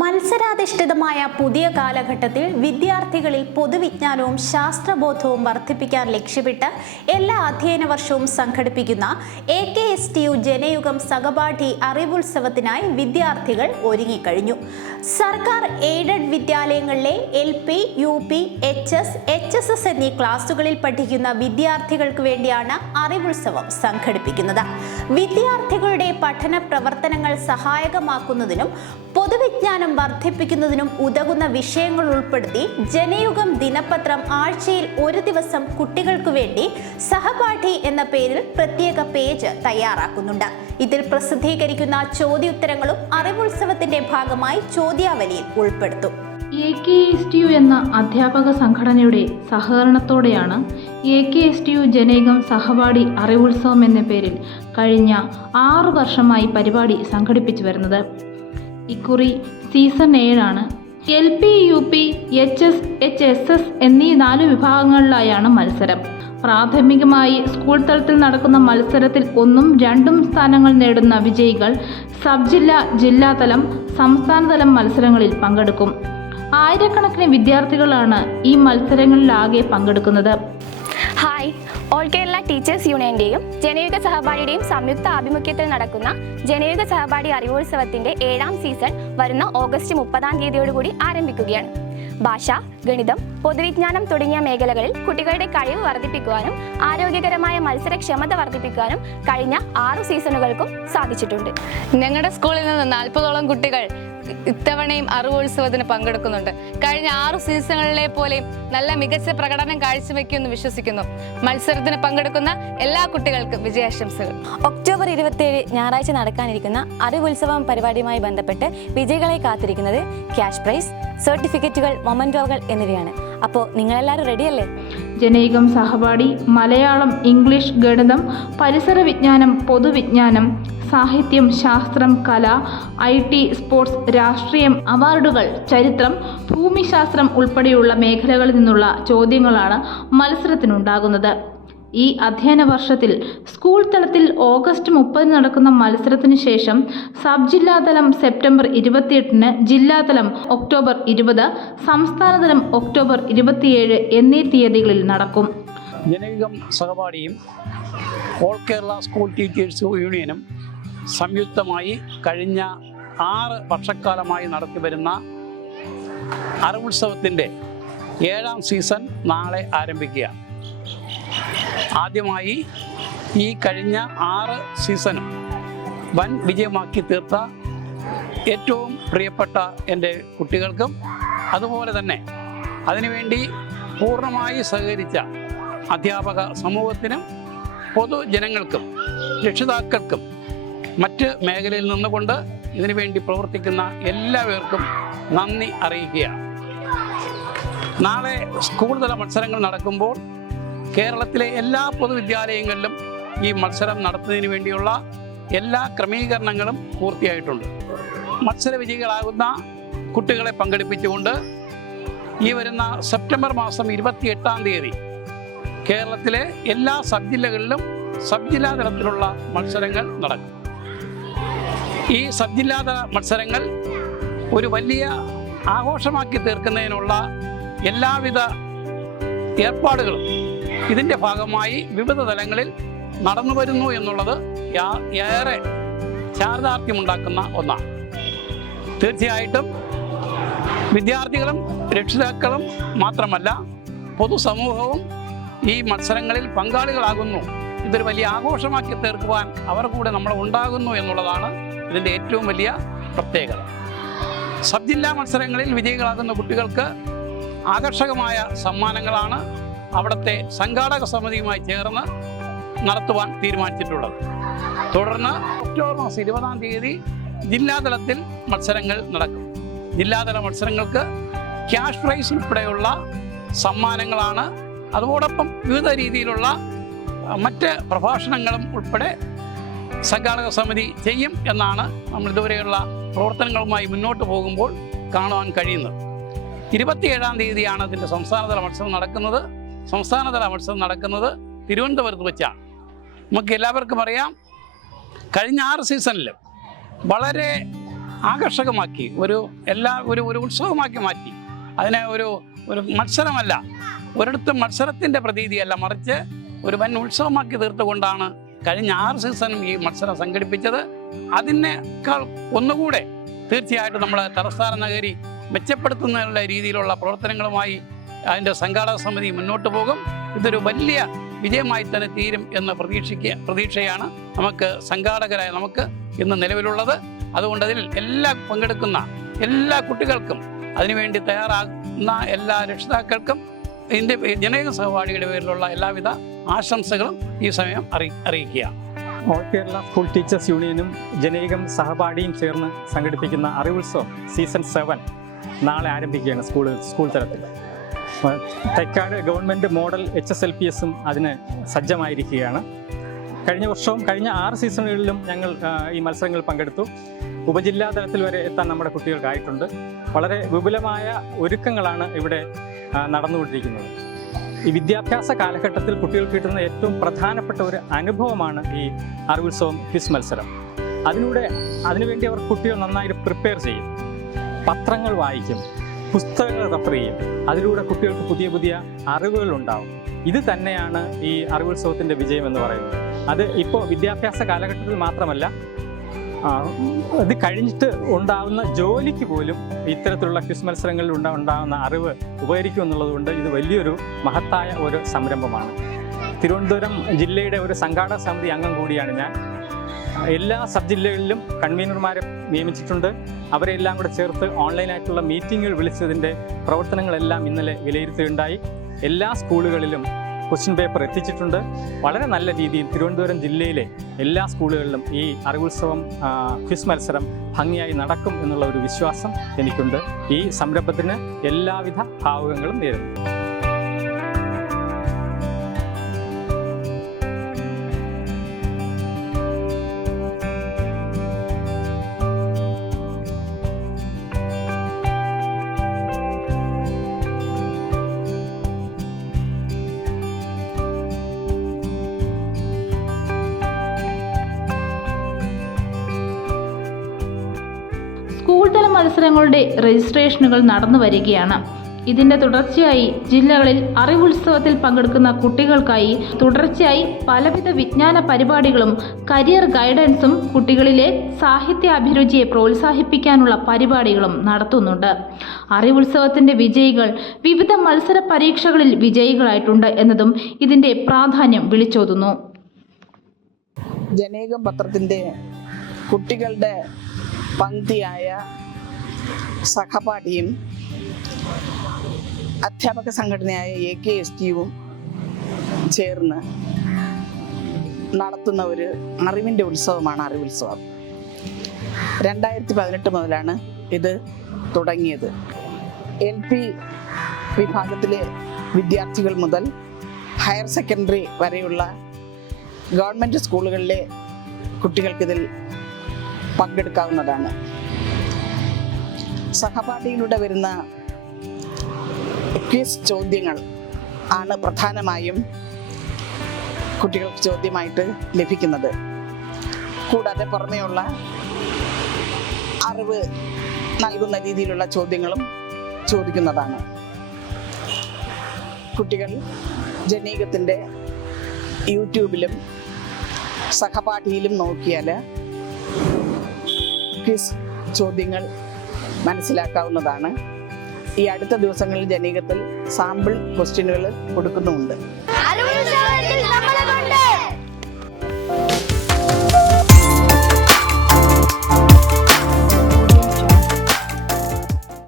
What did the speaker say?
മത്സരാധിഷ്ഠിതമായ പുതിയ കാലഘട്ടത്തിൽ വിദ്യാർത്ഥികളിൽ പൊതുവിജ്ഞാനവും ശാസ്ത്രബോധവും വർദ്ധിപ്പിക്കാൻ ലക്ഷ്യമിട്ട് എല്ലാ അധ്യയന വർഷവും സംഘടിപ്പിക്കുന്ന A K S T U Janayugam Sahapadi അറിവുത്സവത്തിനായി വിദ്യാർത്ഥികൾ ഒരുങ്ങിക്കഴിഞ്ഞു. സർക്കാർ aided വിദ്യാലയങ്ങളിലെ L P U P H S H S S എന്നീ ക്ലാസുകളിൽ പഠിക്കുന്ന വിദ്യാർത്ഥികൾക്ക് വേണ്ടിയാണ് അറിവുത്സവം സംഘടിപ്പിക്കുന്നത്. വിദ്യാർത്ഥികളുടെ പഠന പ്രവർത്തനങ്ങൾ സഹായകമാക്കുന്നതിനും പൊതുവിജ്ഞാനം വർദ്ധിപ്പിക്കുന്നതിനും ഉതകുന്ന വിഷയങ്ങൾ ഉൾപ്പെടുത്തി ജനയുഗം ദിനപത്രം ആഴ്ചയിൽ ഒരു ദിവസം കുട്ടികൾക്കു വേണ്ടി സഹപാഠി എന്ന പേരിൽ പ്രത്യേക പേജ് തയ്യാറാക്കുന്നുണ്ട്. ഇതിൽ പ്രസിദ്ധീകരിക്കുന്ന ചോദ്യോത്തരങ്ങളും അറിവുത്സവത്തിന്റെ ഭാഗമായി ചോദ്യാവലിയിൽ ഉൾപ്പെടുത്തും. A K S T U എന്ന അധ്യാപക സംഘടനയുടെ സഹകരണത്തോടെയാണ് A K S T U ജനേകം Sahapadi അറിവുത്സവം എന്ന പേരിൽ കഴിഞ്ഞ ആറു വർഷമായി പരിപാടി സംഘടിപ്പിച്ചു വരുന്നത്. ഇക്കുറി സീസൺ ഏഴാണ്. L P U P H S H S S എന്നീ നാല് വിഭാഗങ്ങളിലായാണ് മത്സരം. പ്രാഥമികമായി സ്കൂൾ തലത്തിൽ നടക്കുന്ന മത്സരത്തിൽ ഒന്നും രണ്ടും സ്ഥാനങ്ങൾ നേടുന്ന വിജയികൾ സബ് ജില്ല ജില്ലാതലം സംസ്ഥാനതലം മത്സരങ്ങളിൽ പങ്കെടുക്കും. ആയിരക്കണക്കിന് വിദ്യാർത്ഥികളാണ് ഈ മത്സരങ്ങളിലാകെ പങ്കെടുക്കുന്നത്. ഹായ് ഓൾ കേരള ടീച്ചേഴ്സ് യൂണിയന്റെയും ജനയുഗ സഹപാഠിയുടെയും സംയുക്ത ആഭിമുഖ്യത്തിൽ നടക്കുന്ന ജനയുഗ സഹപാഠി അറിവോത്സവത്തിന്റെ ഏഴാം സീസൺ വരുന്ന ഓഗസ്റ്റ് മുപ്പതാം തീയതിയോടുകൂടി ആരംഭിക്കുകയാണ്. ഭാഷ ഗണിതം പൊതുവിജ്ഞാനം തുടങ്ങിയ മേഖലകളിൽ കുട്ടികളുടെ കഴിവ് വർദ്ധിപ്പിക്കുവാനും ആരോഗ്യകരമായ മത്സരക്ഷമത വർദ്ധിപ്പിക്കുവാനും കഴിഞ്ഞ ആറു സീസണുകൾക്കും സാധിച്ചിട്ടുണ്ട്. ഞങ്ങളുടെ സ്കൂളിൽ നിന്ന് നാൽപ്പതോളം കുട്ടികൾ ഇത്തവണയും അറിവോത്സവത്തിന് പങ്കെടുക്കുന്നുണ്ട്. കഴിഞ്ഞ ആറു സീസണുകളിലെ പോലെയും നല്ല മികച്ച പ്രകടനം കാഴ്ചവെക്കുമെന്ന് വിശ്വസിക്കുന്നു. മത്സരത്തിന് പങ്കെടുക്കുന്ന എല്ലാ കുട്ടികൾക്കും വിജയാശംസകൾ. ഒക്ടോബർ ഇരുപത്തിയേഴ് ഞായറാഴ്ച നടക്കാനിരിക്കുന്ന അറിവുത്സവം പരിപാടിയുമായി ബന്ധപ്പെട്ട് വിജയികളെ കാത്തിരിക്കുന്നത് ക്യാഷ് പ്രൈസ് സർട്ടിഫിക്കറ്റുകൾ മൊമന്റോകൾ എന്നിവയാണ്. അപ്പോൾ നിങ്ങളെല്ലാവരും റെഡിയല്ലേ? ജനൈകം സഹപാഠി മലയാളം ഇംഗ്ലീഷ് ഗണിതം പരിസര വിജ്ഞാനം പൊതുവിജ്ഞാനം സാഹിത്യം ശാസ്ത്രം കല ഐ ടി സ്പോർട്സ് രാഷ്ട്രീയം അവാർഡുകൾ ചരിത്രം ഭൂമിശാസ്ത്രം ഉൾപ്പെടെയുള്ള മേഖലകളിൽ നിന്നുള്ള ചോദ്യങ്ങളാണ് മത്സരത്തിനുണ്ടാകുന്നത്. ഈ അധ്യയന വർഷത്തിൽ സ്കൂൾ തലത്തിൽ ഓഗസ്റ്റ് മുപ്പതിന് നടക്കുന്ന മത്സരത്തിന് ശേഷം സബ് ജില്ലാതലം സെപ്റ്റംബർ ഇരുപത്തിയെട്ടിന് ജില്ലാതലം ഒക്ടോബർ ഇരുപത് സംസ്ഥാനതലം ഒക്ടോബർ ഇരുപത്തിയേഴ് എന്നീ തീയതികളിൽ നടക്കും. ജനകം സഹപാഠിയും ഓൾ കേരള സ്കൂൾ ടീച്ചേഴ്സ് യൂണിയനും സംയുക്തമായി കഴിഞ്ഞ ആറ് വർഷക്കാലമായി നടത്തിവരുന്ന അറിവുത്സവത്തിന്റെ ഏഴാം സീസൺ നാളെ ആരംഭിക്കുകയാണ്. ആദ്യമായി ഈ കഴിഞ്ഞ ആറ് സീസണും വൻ വിജയമാക്കി തീർത്ത ഏറ്റവും പ്രിയപ്പെട്ട എന്റെ കുട്ടികൾക്കും അതുപോലെ തന്നെ അതിനുവേണ്ടി പൂർണമായി സഹകരിച്ച അധ്യാപക സമൂഹത്തിനും പൊതുജനങ്ങൾക്കും രക്ഷിതാക്കൾക്കും മറ്റ് മേഖലയിൽ നിന്നുകൊണ്ട് ഇതിനുവേണ്ടി പ്രവർത്തിക്കുന്ന എല്ലാവർക്കും നന്ദി അറിയിക്കുകയാണ്. നാളെ സ്കൂൾ തല മത്സരങ്ങൾ നടക്കുമ്പോൾ കേരളത്തിലെ എല്ലാ പൊതുവിദ്യാലയങ്ങളിലും ഈ മത്സരം നടത്തുന്നതിന് വേണ്ടിയുള്ള എല്ലാ ക്രമീകരണങ്ങളും പൂർത്തിയായിട്ടുണ്ട്. മത്സര വിജയികളാകുന്ന കുട്ടികളെ പങ്കെടുപ്പിച്ചുകൊണ്ട് ഈ വരുന്ന സെപ്റ്റംബർ മാസം ഇരുപത്തി എട്ടാം തീയതി കേരളത്തിലെ എല്ലാ സബ് ജില്ലകളിലും സബ് ജില്ലാ തലത്തിലുള്ള മത്സരങ്ങൾ നടക്കും. ഈ സബ് മത്സരങ്ങൾ ഒരു വലിയ ആഘോഷമാക്കി തീർക്കുന്നതിനുള്ള എല്ലാവിധ ഏർപ്പാടുകളും ഇതിന്റെ ഭാഗമായി വിവിധ തലങ്ങളിൽ നടന്നു വരുന്നു എന്നുള്ളത് ഏറെ ചാരിതാർത്ഥ്യമുണ്ടാക്കുന്ന ഒന്നാണ്. തീർച്ചയായിട്ടും വിദ്യാർത്ഥികളും രക്ഷിതാക്കളും മാത്രമല്ല പൊതുസമൂഹവും ഈ മത്സരങ്ങളിൽ പങ്കാളികളാകുന്നു. ഇതൊരു വലിയ ആഘോഷമാക്കി തീർക്കുവാൻ അവർ കൂടെ നമ്മൾ ഉണ്ടാകുന്നു എന്നുള്ളതാണ് ഇതിന്റെ ഏറ്റവും വലിയ പ്രത്യേകത. സബ് ജില്ലാ മത്സരങ്ങളിൽ വിജയികളാകുന്ന കുട്ടികൾക്ക് ആകർഷകമായ സമ്മാനങ്ങളാണ് അവിടുത്തെ സംഘാടക സമിതിയുമായി ചേർന്ന് നടത്തുവാൻ തീരുമാനിച്ചിട്ടുള്ളത്. തുടർന്ന് ഒക്ടോബർ മാസം ഇരുപതാം തീയതി ജില്ലാതലത്തിൽ മത്സരങ്ങൾ നടക്കും. ജില്ലാതല മത്സരങ്ങൾക്ക് ക്യാഷ് പ്രൈസ് ഉൾപ്പെടെയുള്ള സമ്മാനങ്ങളാണ്. അതോടൊപ്പം വിവിധ രീതിയിലുള്ള മറ്റ് പ്രഭാഷണങ്ങളും ഉൾപ്പെടെ സംഘാടക സമിതി ചെയ്യും എന്നാണ് നമ്മൾ ഇതുവരെയുള്ള പ്രവർത്തനങ്ങളുമായി മുന്നോട്ട് പോകുമ്പോൾ കാണുവാൻ കഴിയുന്നത്. ഇരുപത്തിയേഴാം തീയതിയാണ് ഇതിന്റെ സംസ്ഥാനതല മത്സരം നടക്കുന്നത്. സംസ്ഥാനതല മത്സരം നടക്കുന്നത് തിരുവനന്തപുരത്ത് വെച്ചാണ്. നമുക്ക് എല്ലാവർക്കും അറിയാം കഴിഞ്ഞ ആറ് സീസണിലും വളരെ ആകർഷകമാക്കി ഒരു എല്ലാ ഒരു ഒരു ഉത്സവമാക്കി മാറ്റി. അതിനെ ഒരു ഒരു മത്സരമല്ല ഒരിടത്തും മത്സരത്തിന്റെ പ്രതീതിയല്ല മറിച്ച് ഒരു വൻ ഉത്സവമാക്കി തീർത്തുകൊണ്ടാണ് കഴിഞ്ഞ ആറ് സീസണും ഈ മത്സരം സംഘടിപ്പിച്ചത് അതിനേക്കാൾ ഒന്നുകൂടെ തീർച്ചയായിട്ടും നമ്മൾ തലസ്ഥാന നഗരി മെച്ചപ്പെടുത്തുന്നതിനുള്ള രീതിയിലുള്ള പ്രവർത്തനങ്ങളുമായി അതിന്റെ സംഘാടക സമിതി മുന്നോട്ട് പോകും. ഇതൊരു വലിയ വിജയമായി തന്നെ തീരും എന്ന പ്രതീക്ഷിക്കുക പ്രതീക്ഷയാണ് നമുക്ക് സംഘാടകരായ നമുക്ക് ഇന്ന് നിലവിലുള്ളത്. അതുകൊണ്ട് അതിൽ എല്ലാ പങ്കെടുക്കുന്ന എല്ലാ കുട്ടികൾക്കും അതിനുവേണ്ടി തയ്യാറാകുന്ന എല്ലാ രക്ഷിതാക്കൾക്കും ഇതിന്റെ ജനക സഹപാഠിയുടെ പേരിലുള്ള എല്ലാവിധ ആശംസകളും ഈ സമയം അറി അറിയിക്കുക ഓൾ കേരള സ്കൂൾ ടീച്ചേഴ്സ് യൂണിയനും ജനൈകം സഹപാഠിയും ചേർന്ന് സംഘടിപ്പിക്കുന്ന അറിവുത്സവം സീസൺ സെവൻ നാളെ ആരംഭിക്കുകയാണ് സ്കൂൾ സ്കൂൾ തലത്തിൽ. Thycaud government model H S L P എസും അതിന് സജ്ജമായിരിക്കുകയാണ്. കഴിഞ്ഞ വർഷവും കഴിഞ്ഞ ആറ് സീസണുകളിലും ഞങ്ങൾ ഈ മത്സരങ്ങൾ പങ്കെടുത്തു. ഉപജില്ലാ തലത്തിൽ വരെ എത്താൻ നമ്മുടെ കുട്ടികൾക്കായിട്ടുണ്ട്. വളരെ വിപുലമായ ഒരുക്കങ്ങളാണ് ഇവിടെ നടന്നുകൊണ്ടിരിക്കുന്നത്. ഈ വിദ്യാഭ്യാസ കാലഘട്ടത്തിൽ കുട്ടികൾ കിട്ടുന്ന ഏറ്റവും പ്രധാനപ്പെട്ട ഒരു അനുഭവമാണ് ഈ അറിവുത്സവം ക്വിസ് മത്സരം. അതിലൂടെ അതിനുവേണ്ടി അവർ കുട്ടികൾ നന്നായിട്ട് പ്രിപ്പയർ ചെയ്യും. പത്രങ്ങൾ വായിക്കും പുസ്തകങ്ങൾ റെഫർ ചെയ്യും. അതിലൂടെ കുട്ടികൾക്ക് പുതിയ പുതിയ അറിവുകൾ ഉണ്ടാവും. ഇത് തന്നെയാണ് ഈ അറിവുത്സവത്തിന്റെ വിജയം എന്ന് പറയുന്നത്. അത് ഇപ്പോൾ വിദ്യാഭ്യാസ കാലഘട്ടത്തിൽ മാത്രമല്ല ഇത് കഴിഞ്ഞിട്ട് ഉണ്ടാവുന്ന ജോലിക്ക് പോലും ഇത്തരത്തിലുള്ള ക്വിസ് മത്സരങ്ങളിൽ ഉണ്ടാ ഉണ്ടാകുന്ന അറിവ് ഉപകരിക്കും എന്നുള്ളത് കൊണ്ട് ഇത് വലിയൊരു മഹത്തായ ഒരു സംരംഭമാണ്. തിരുവനന്തപുരം ജില്ലയുടെ ഒരു സംഘാടക സമിതി അംഗം കൂടിയാണ് ഞാൻ. എല്ലാ സബ് ജില്ലകളിലും കൺവീനർമാരെ നിയമിച്ചിട്ടുണ്ട്. അവരെല്ലാം കൂടെ ചേർത്ത് ഓൺലൈനായിട്ടുള്ള മീറ്റിങ്ങുകൾ വിളിച്ചതിന്റെ പ്രവർത്തനങ്ങളെല്ലാം ഇന്നലെ വിലയിരുത്തുകയുണ്ടായി. എല്ലാ സ്കൂളുകളിലും ക്വസ്റ്റ്യൻ പേപ്പർ എത്തിച്ചിട്ടുണ്ട്. വളരെ നല്ല രീതിയിൽ തിരുവനന്തപുരം ജില്ലയിലെ എല്ലാ സ്കൂളുകളിലും ഈ അറിവുത്സവം ക്വിസ് മത്സരം ഭംഗിയായി നടക്കും എന്നുള്ള ഒരു വിശ്വാസം എനിക്കുണ്ട്. ഈ സംരംഭത്തിന് എല്ലാവിധ ഭാവുകങ്ങളും നേരുന്നു. മത്സരങ്ങളുടെ രജിസ്ട്രേഷനുകൾ നടന്നു വരികയാണ്. ഇതിന്റെ തുടർച്ചയായി ജില്ലകളിൽ അറിവുത്സവത്തിൽ പങ്കെടുക്കുന്ന കുട്ടികൾക്കായി തുടർച്ചയായി പലവിധ വിജ്ഞാന പരിപാടികളും കരിയർ ഗൈഡൻസും കുട്ടികളിലെ സാഹിത്യ അഭിരുചിയെ പ്രോത്സാഹിപ്പിക്കാനുള്ള പരിപാടികളും നടത്തുന്നുണ്ട്. അറിവുത്സവത്തിന്റെ വിജയികൾ വിവിധ മത്സര പരീക്ഷകളിൽ വിജയികളായിട്ടുണ്ട് എന്നതും ഇതിന്റെ പ്രാധാന്യം വിളിച്ചോതുന്നു. ജനേകം പത്രത്തിന്റെ കുട്ടികളുടെ പങ്ക്തിയായ സഹപാഠിയും അധ്യാപക സംഘടനയായ എ കെ എസ് ടിയും ചേർന്ന് നടത്തുന്ന ഒരു അറിവിന്റെ ഉത്സവമാണ് അറിവുത്സവം. രണ്ടായിരത്തി പതിനെട്ട് മുതലാണ് ഇത് തുടങ്ങിയത്. എൽ പി വിഭാഗത്തിലെ വിദ്യാർത്ഥികൾ മുതൽ ഹയർ സെക്കൻഡറി വരെയുള്ള ഗവൺമെന്റ് സ്കൂളുകളിലെ കുട്ടികൾക്കിതിൽ പങ്കെടുക്കാവുന്നതാണ്. സഹപാഠിയിലൂടെ വരുന്ന ക്വിസ് ചോദ്യങ്ങൾ ആണ് പ്രധാനമായും കുട്ടികൾക്ക് ചോദ്യമായിട്ട് ലഭിക്കുന്നത്. കൂടാതെ പുറമെയുള്ള അറിവ് നൽകുന്ന രീതിയിലുള്ള ചോദ്യങ്ങളും ചോദിക്കുന്നതാണ്. കുട്ടികൾ ജനീകത്തിന്റെ യൂട്യൂബിലും സഹപാഠിയിലും നോക്കിയാൽ ക്വിസ് ചോദ്യങ്ങൾ മനസ്സിലാക്കാവുന്നതാണ്. ഈ അടുത്ത ദിവസങ്ങളിൽ ജനീകത്തിൽ സാമ്പിൾ ക്വസ്റ്റ്യനുകൾ കൊടുക്കുന്നുമുണ്ട്.